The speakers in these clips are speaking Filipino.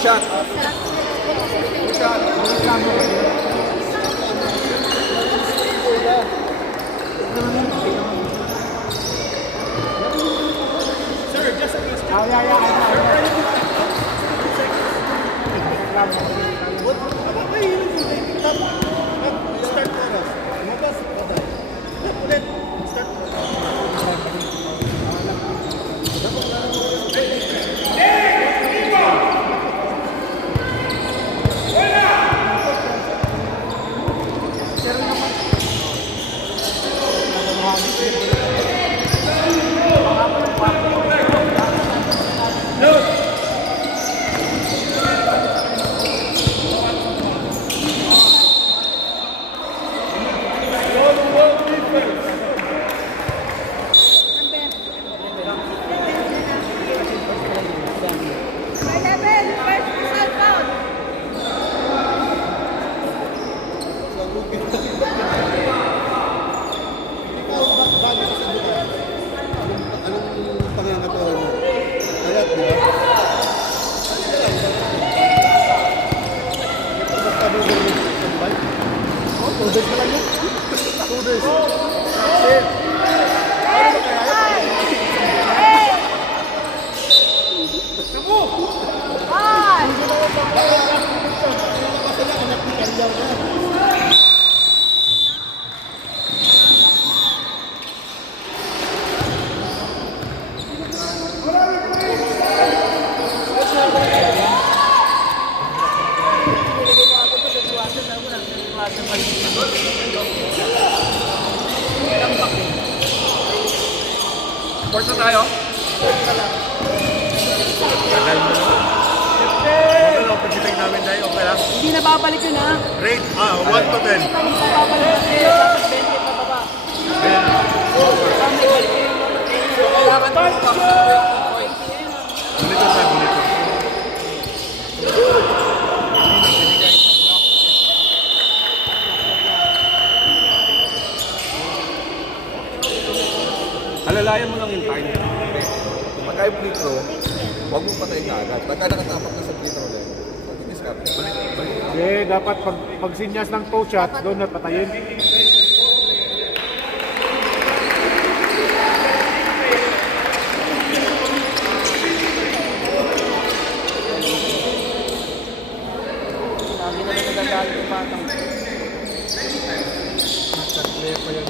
shot. Sir, just a question. Start oras. Lumabas. Ulit. Start. Anong pangangatawa mo? Kaya, di ba? Oh, 2 days pa lang yun. 2 days. Shit. Ano ba kaya yun? Sport na tayo? Tagal mo. Okay lang, pag-ibig namin tayo, okay lang? Hindi na babalik yun, ha? Rate, 1 to 10. Hindi na babalik yun. Dapat 20 pa baba. Kailangan pa pa. Ganito sa ganito. Alalayan mo lang yung time. Pag kayo free throw, huwag mo patayin ka agad. Pagka nakatapak na sa free throw lang, mag-discard. Balik. Hindi, dapat pag sinyas ng toe shot, doon na patayin. Lagi na nagagalit yung batang. Nasa-play pa yun.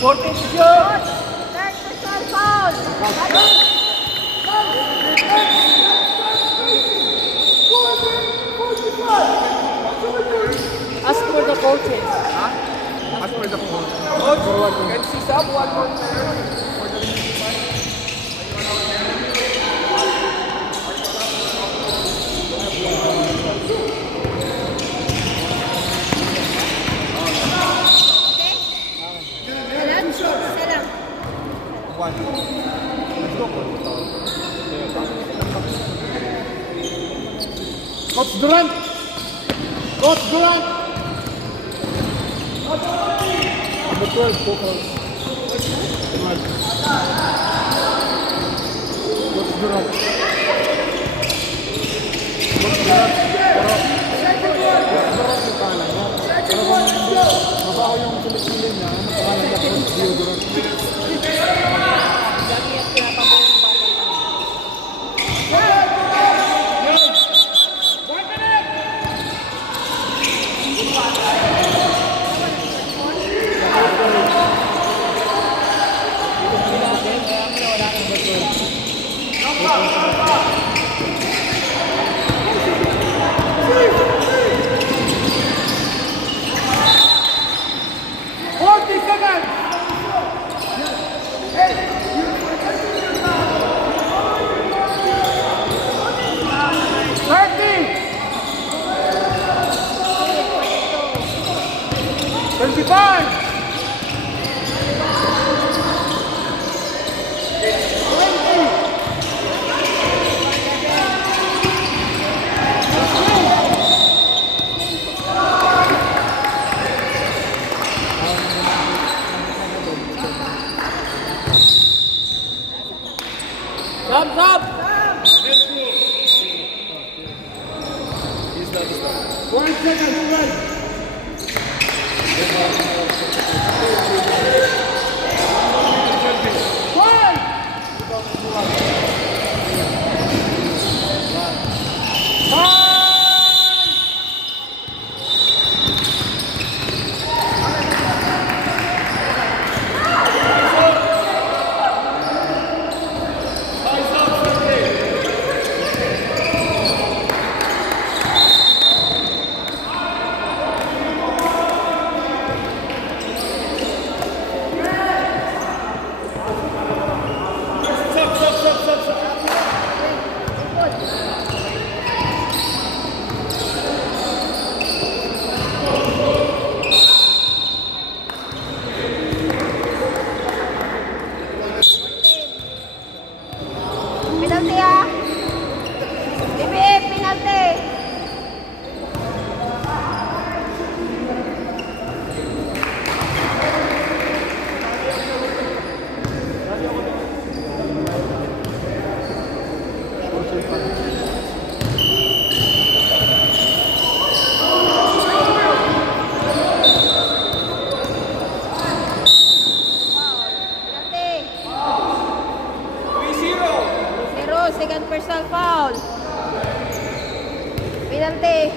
14 to shoot! Ask for the coaches. As for the coach, can she sub one more player for the remaining five? One. Let's go, Coach Durant! Coach Durant! Number 12, focus. Coach Durant. Coach Durant. Pero yung pangalan niya. Pero kung hindi, mabaho yung sulit-sulit niya, ano pangalan niya, Coach Dio Durant. Sub! 1 second, right? Penalty ah. BBM, penalty. Second personal foul. Penalty.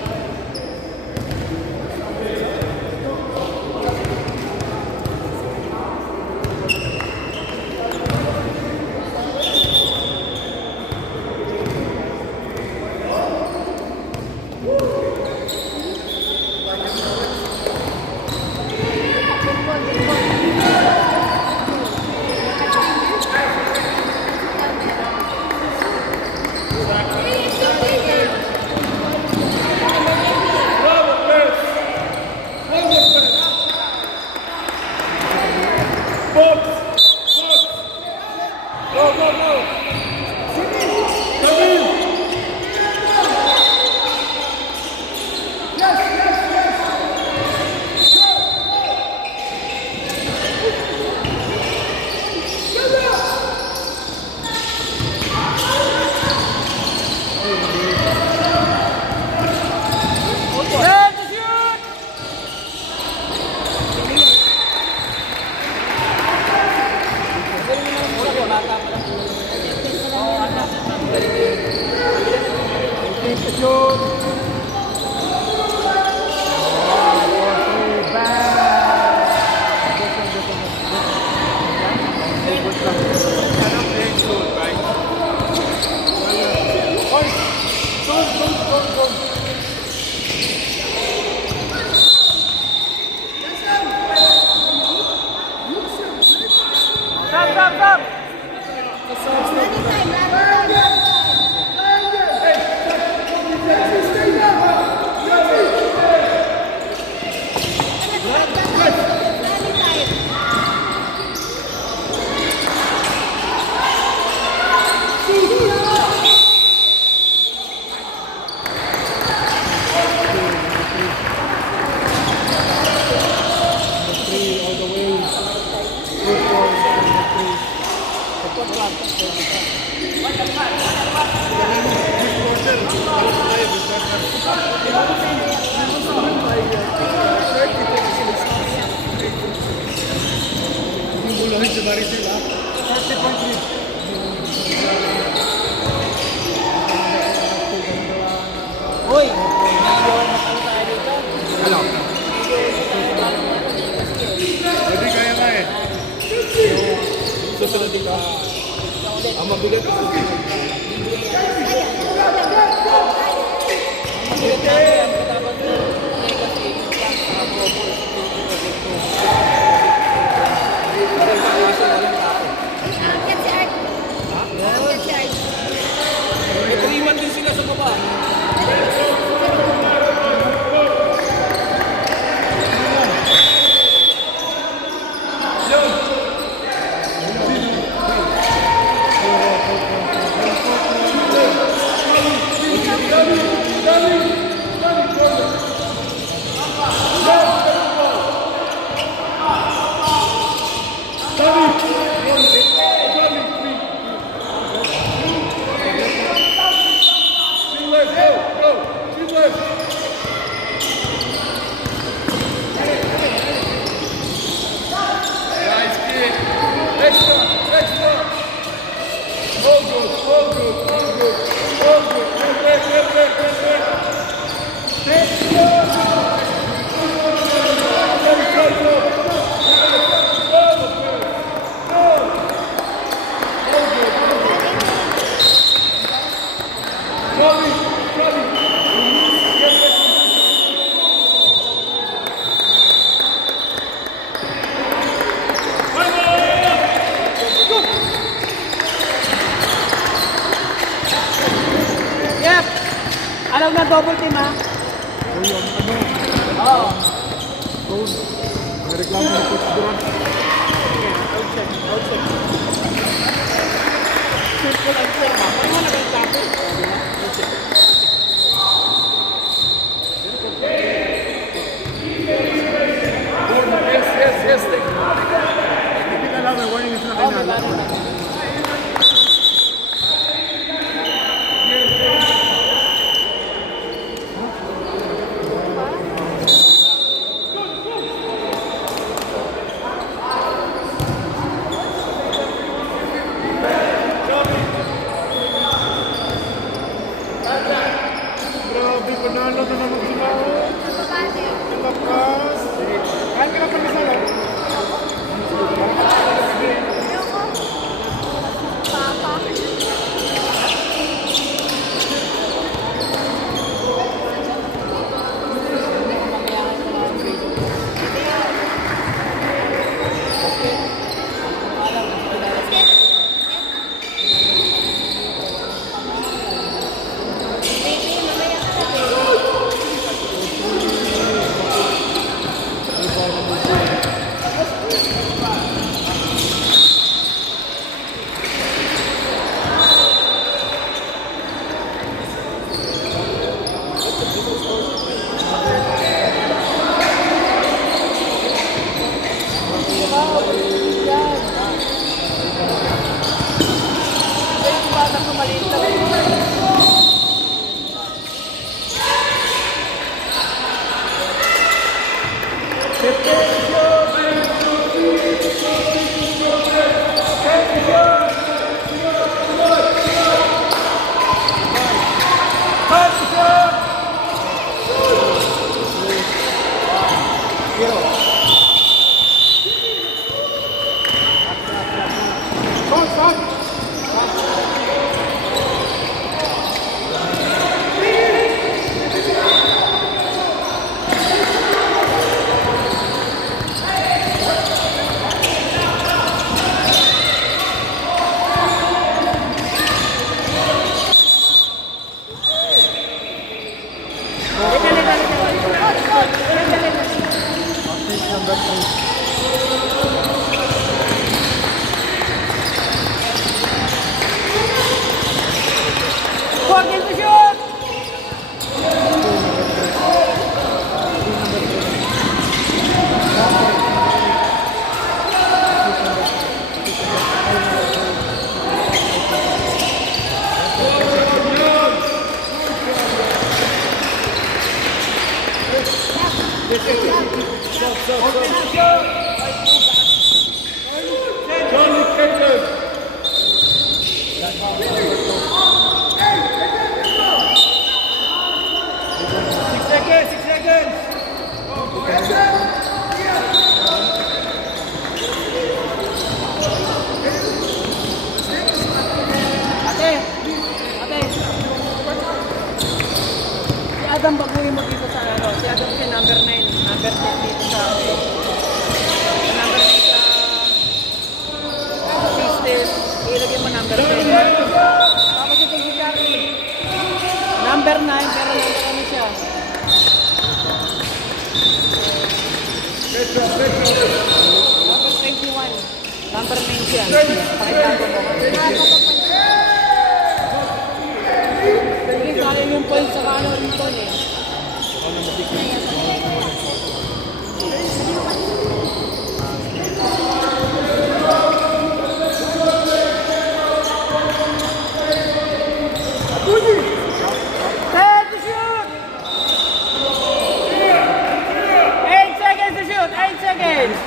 Go, go, go. Set to shoot! Stop, stop, stop! Uy! Ano? Hindi kaya nga eh. Susunod din ka. Ang mabigat ko. May 3-1 din sila sa baba. Yep! Alam na double team ha? Oo. May reklamo na Coach Duran. Simple answer ba? May mga nagagapit. Yes, yes, yes. Take it. Hindi ka lang, may warning na Oo, may kanya. laro na. Practice number 2. Fourteen to shoot! Ate! Ate! Si Adam baguhin mo dito sa ano. Si Adam si number 9. Number 10 dito sa number 9 sa sisters. Ilagay mo number 10. Tapos ito si Charlie. Number 9 pero number ano siya. Number 21. Number 9 siya. Pakitago mo. Sige, galing yung point sa kano rito eh. Ten to shoot! 8 seconds to shoot! 8 seconds!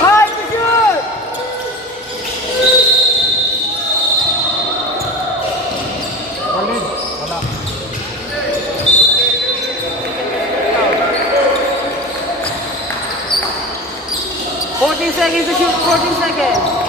Five to shoot! Walid. Wala. Fourteen seconds to shoot! 14 seconds!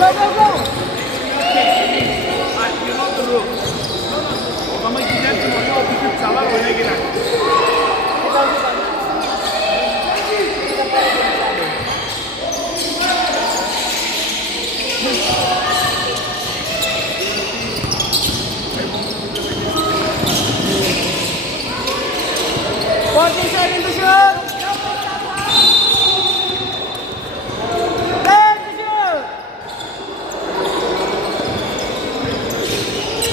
Go, go, go! Fourteen seconds to shoot! 10 to shoot!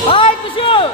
5 to shoot!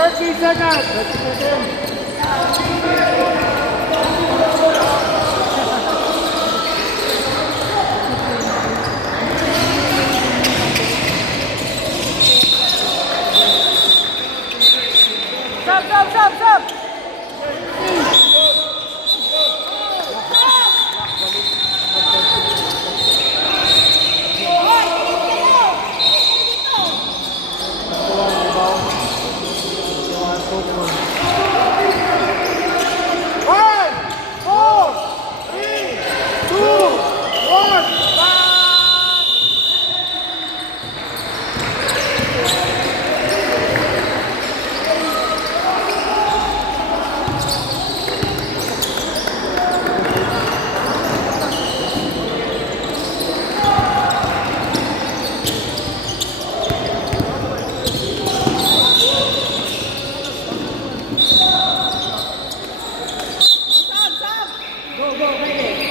30 seconds. 30 seconds. Stop, stop, stop, stop! Five, four, three, two, one. Go, go, pwede.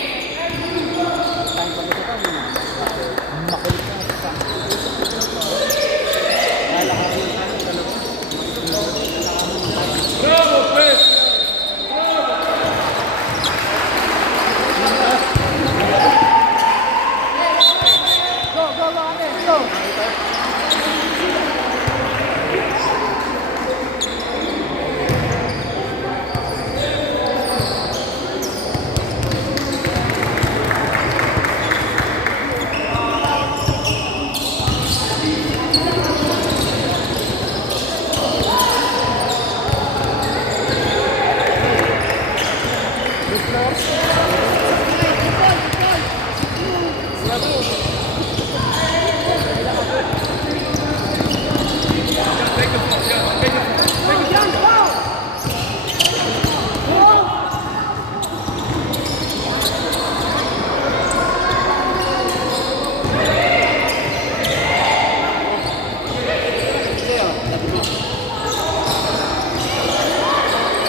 Go, go, go, Ate, go.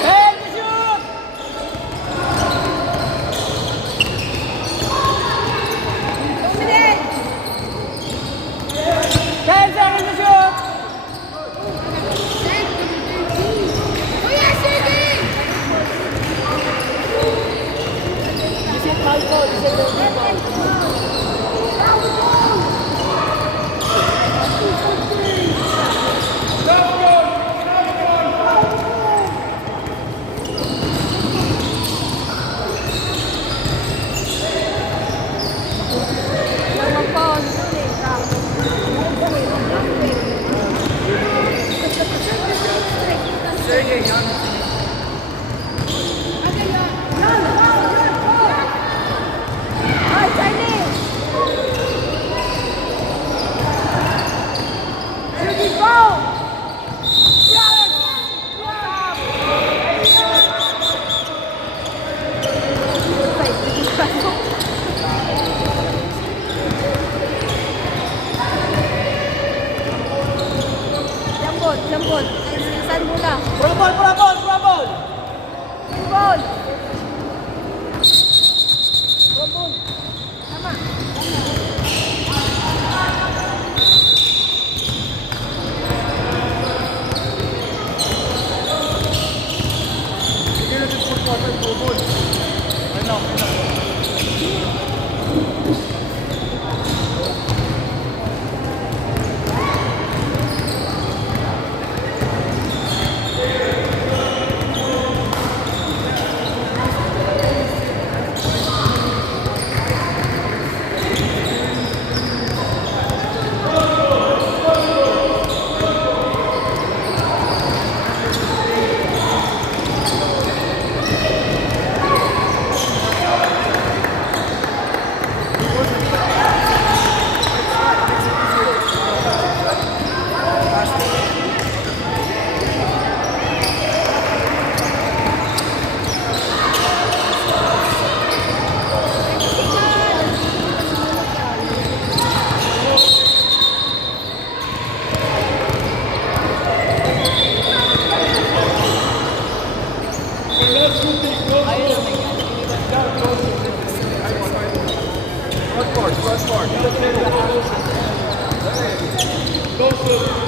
Hey, shoot! 10 seconds to shoot! Jambon, jambon. Saan mula? Brabol, brabol, brabol! Jambon. Jambon. Tama. Sige na din po quarter po, boy. Ayun lang, ayun lang. Front court, front court. Go,